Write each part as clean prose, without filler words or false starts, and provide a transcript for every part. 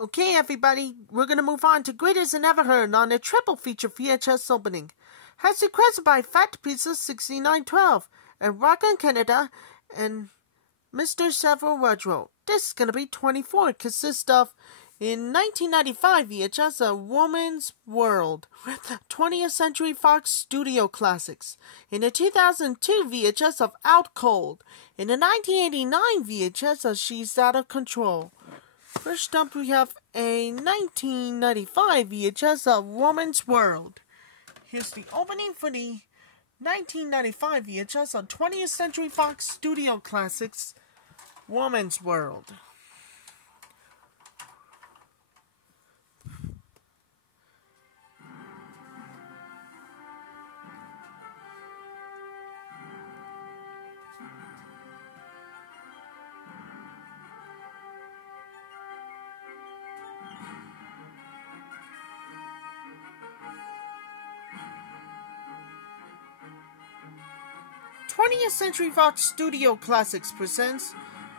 Okay, everybody, we're going to move on to Greatest Than Ever Heard on a triple feature VHS opening. Has requested by Fat Pizza 6912 and RockOfCanada and MrServoRetro. This is going to be 24. It consists of, in 1995 VHS, A Woman's World, 20th Century Fox Studio Classics. In the 2002 VHS of Out Cold. In the 1989 VHS of She's Out of Control. First up, we have a 1995 VHS of Woman's World. Here's the opening for the 1995 VHS on 20th Century Fox Studio Classics, Woman's World. Twentieth Century Fox Studio Classics presents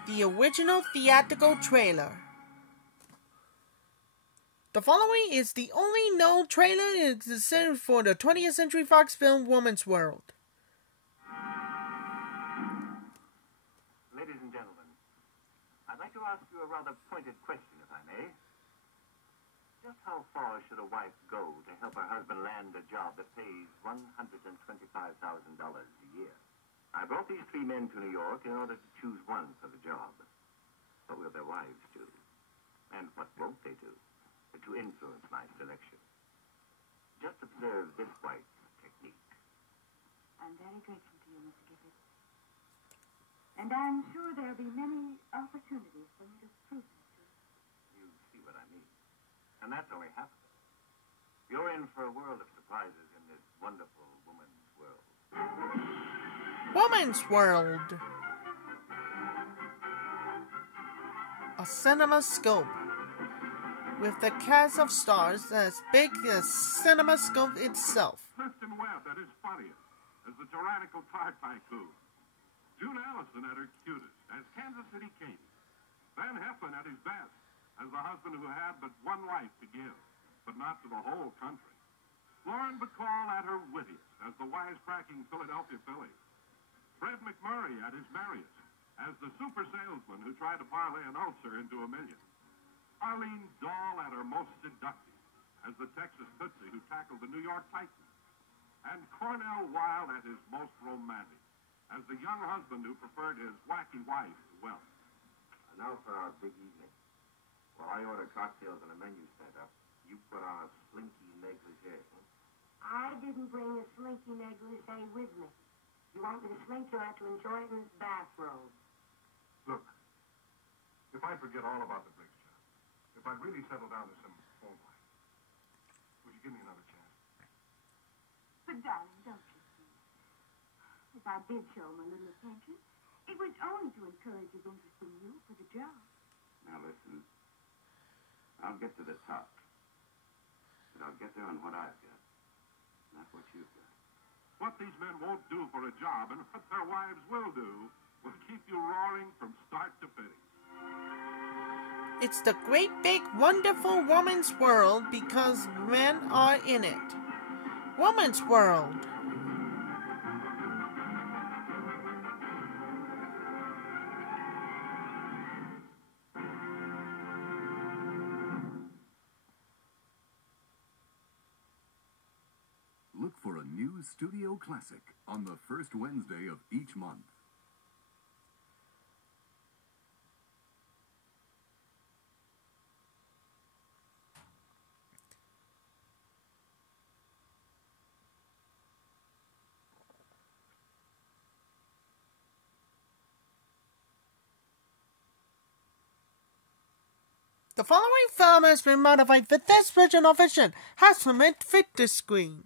the original theatrical trailer. The following is the only known trailer existing for the 20th Century Fox film Woman's World. Ladies and gentlemen, I'd like to ask you a rather pointed question, if I may. Just how far should a wife go to help her husband land a job that pays $125,000 a year? I brought these three men to New York in order to choose one for the job. What will their wives do? And what won't they do to influence my selection? Just observe this wife's technique. I'm very grateful to you, Mr. Gifford. And I'm sure there'll be many opportunities for me to prove it to you. You see what I mean. And that's only half of it. You're in for a world of surprises in this wonderful woman's world. Woman's World. A Cinemascope. With the cast of stars as big as Cinemascope itself. Clifton Webb at his funniest as the tyrannical Tart Tycoon. June Allison at her cutest as Kansas City Katie. Van Heflin at his best as the husband who had but one life to give, but not to the whole country. Lauren Bacall at her wittiest as the wisecracking Philadelphia Philly. Fred McMurray at his merriest as the super salesman who tried to parlay an ulcer into $1 million. Arlene Dahl at her most seductive as the Texas Tootsie who tackled the New York Titans. And Cornell Wilde at his most romantic as the young husband who preferred his wacky wife to wealth. And now for our big evening. While I order cocktails and a menu set up, you put on a slinky negligee. I didn't bring a slinky negligee with me. You want me to slink, you'll have to enjoy it in this bathrobe. Look, if I forget all about the Briggs job, if I really settle down to some home life, would you give me another chance? But, darling, don't you see? If I did show him a little attention, it was only to encourage his interest in you for the job. Now listen, I'll get to the top. But I'll get there on what I've got, not what you've got. What these men won't do for a job and what their wives will do will keep you roaring from start to finish. It's the great big wonderful woman's world because men are in it. Woman's World. Look for a new studio classic on the first Wednesday of each month. The following film has been modified for this version of vision, has been meant to fit this screen.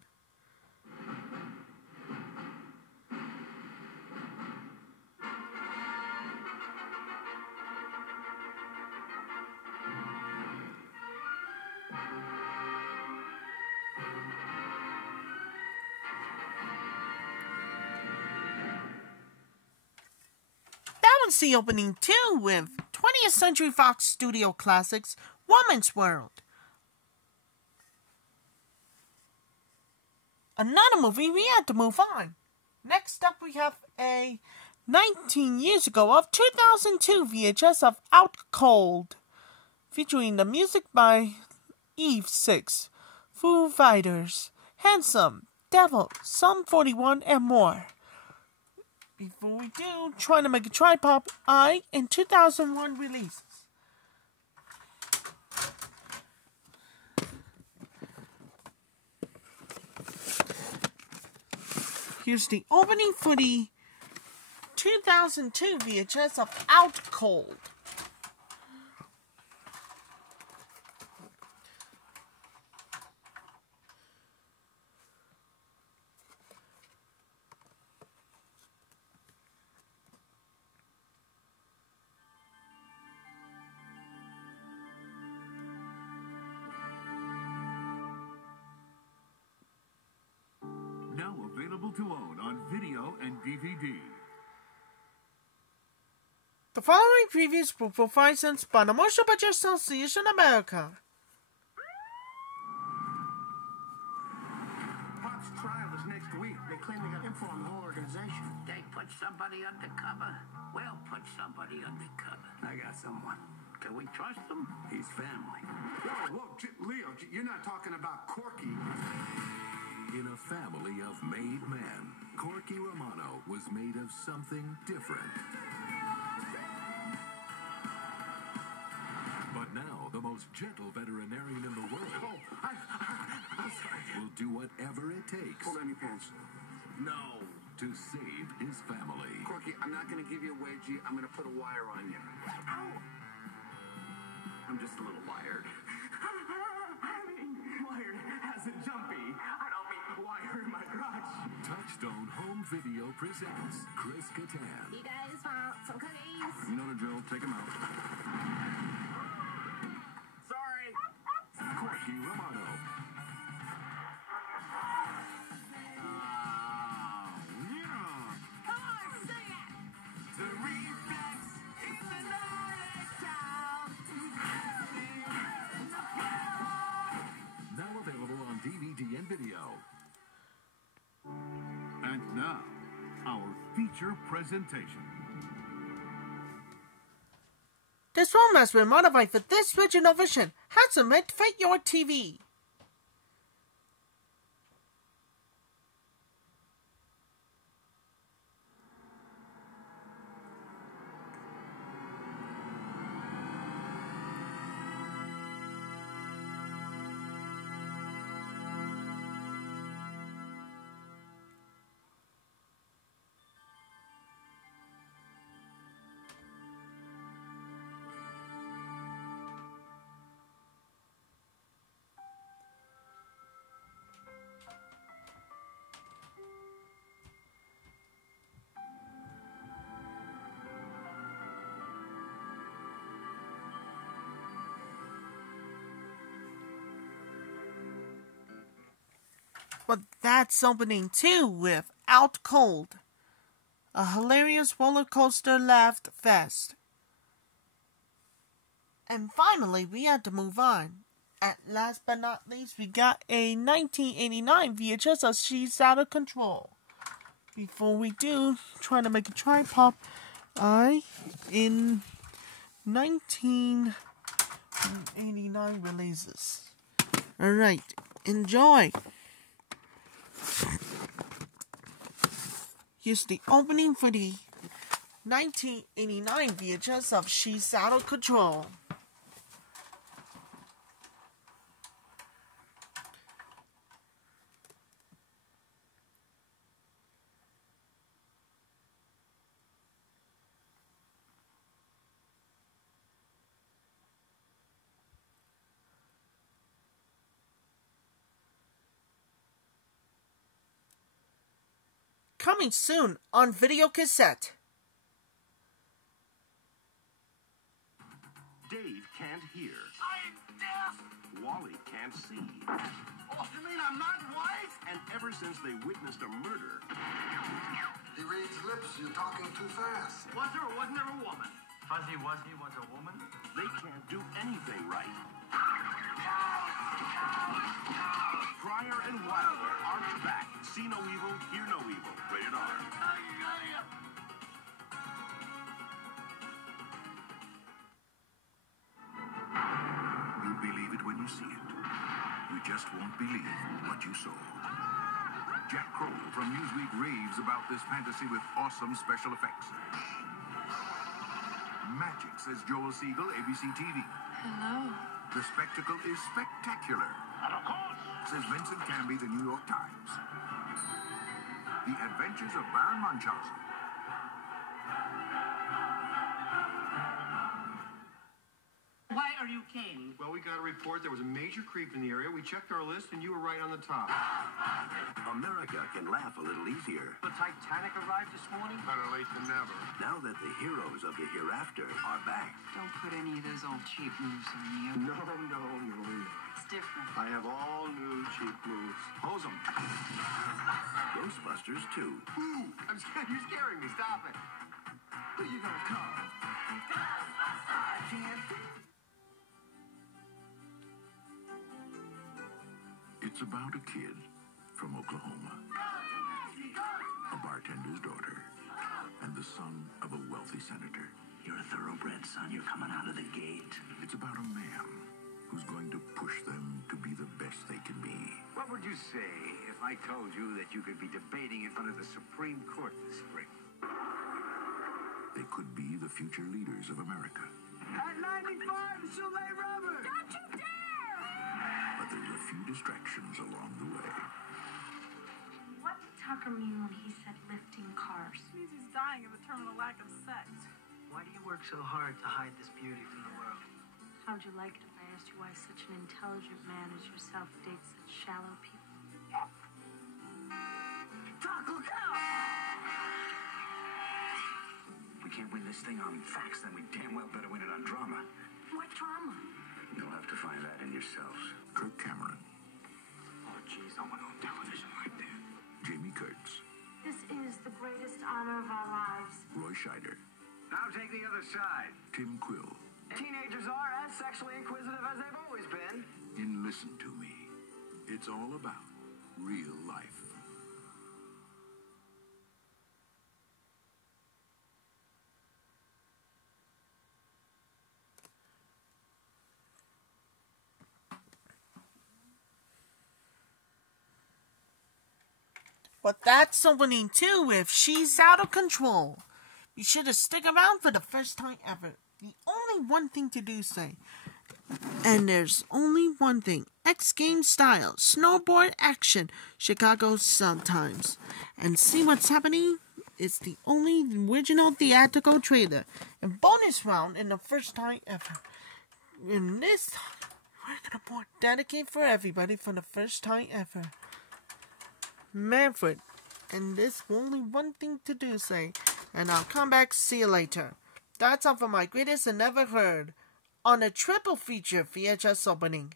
That was the opening too with 20th Century Fox Studio Classics, Woman's World. Another movie, we had to move on. Next up, we have a 19 years ago of 2002 VHS of Out Cold, featuring the music by Eve 6, Foo Fighters, Handsome, Devil, Sum 41, and more. Before we do, trying to make a tripod eye in 2001 releases. Here's the opening for the 2002 VHS of Out Cold. Now available to own on video and DVD. The following previews were provided by the Motion Picture Association America. Pop's trial is next week. They claim they got info on the whole organization. They put somebody undercover. We'll put somebody undercover. I got someone. Can we trust them? He's family. Whoa, Leo, you're not talking about Corky. In a family of made men, Corky Romano was made of something different. But now, the most gentle veterinarian in the world I'm sorry. will do whatever it takes Pull down your pants. No. to save his family. Corky, I'm not going to give you a wedgie. I'm going to put a wire on you. Ow. I'm just a little wired. Wired has a jumpy. I don't mean wire in my crotch. Touchstone Home Video presents Chris Kattan, You guys want some cookies? You know the drill. Take him out. Sorry. Corky Romano, Come on, sing it! The reflex is another child. now available on DVD and video. And now, our feature presentation. This film has been modified for this original version. Handsome meant to fit your TV. But that's opening too with Out Cold, a hilarious roller coaster laugh fest. And finally, we had to move on. At last but not least, we got a 1989 VHS of She's Out of Control. Before we do, trying to make a tripod eye in 1989 releases. Alright, enjoy. Here's the opening for the 1989 VHS of She's Out of Control. Coming soon on video cassette. Dave can't hear. I'm deaf. Wally can't see. Oh, you mean I'm not white? And ever since they witnessed a murder, He reads lips. You're talking too fast. Was there or wasn't there a woman? Fuzzy Wuzzy was a woman? they can't do anything right. and Wilder are back. See no evil, hear no evil. Rated R. You'll believe it when you see it. You just won't believe what you saw. Jack Kroll from Newsweek raves about this fantasy with awesome special effects. Magic, says Joel Siegel, ABC TV. Hello. The spectacle is spectacular, And of course, says Vincent Canby, The New York Times. The Adventures of Baron Munchausen. Why are you came? Well, we got a report there was a major creep in the area. We checked our list, and you were right on the top. America can laugh a little easier. The Titanic arrived this morning? Better late than never. Now that the heroes of the hereafter are back. Don't put any of those old cheap moves on you. No. It's different. I have all new cheap moves. Hose 'em. Ghostbusters 2. Ooh, you're scaring me. Stop it. Who you gonna call? I can't. It's about a kid from Oklahoma, a bartender's daughter, and the son of a wealthy senator. You're a thoroughbred, son. You're coming out of the gate. It's about a man who's going to push them to be the best they can be. What would you say if I told you that you could be debating in front of the Supreme Court this spring? They could be the future leaders of America. At 95, she'll lay rubber. Don't you dare! But there's a few distractions along the way. What did Tucker mean when he said lifting cars? It means he's dying of a terminal lack of sex. Why do you work so hard to hide this beauty from the world? How'd you like it if I asked you why such an intelligent man as yourself dates such shallow people? Doc, look out! If we can't win this thing on facts, then we damn well better win it on drama. What drama? You'll have to find that in yourselves. Kirk Cameron, Oh, jeez, I went on television like that. Jamie Kurtz, This is the greatest honor of our lives. Roy Scheider, Now take the other side. Tim Quill Teenagers are as sexually inquisitive as they've always been. in Listen to Me. It's all about real life. But that's opening too if she's out of control. Be sure to stick around for the first time ever. The only one thing to do, say. And there's only one thing. X Games style, snowboard action, Chicago sometimes. And see what's happening? It's the only original theatrical trailer. And bonus round in the first time ever. In this time, we're gonna more dedicate for everybody for the first time ever. Manfred, and there's only one thing to do, say, and I'll come back, see you later. That's all for my greatest and never heard on a triple feature VHS opening.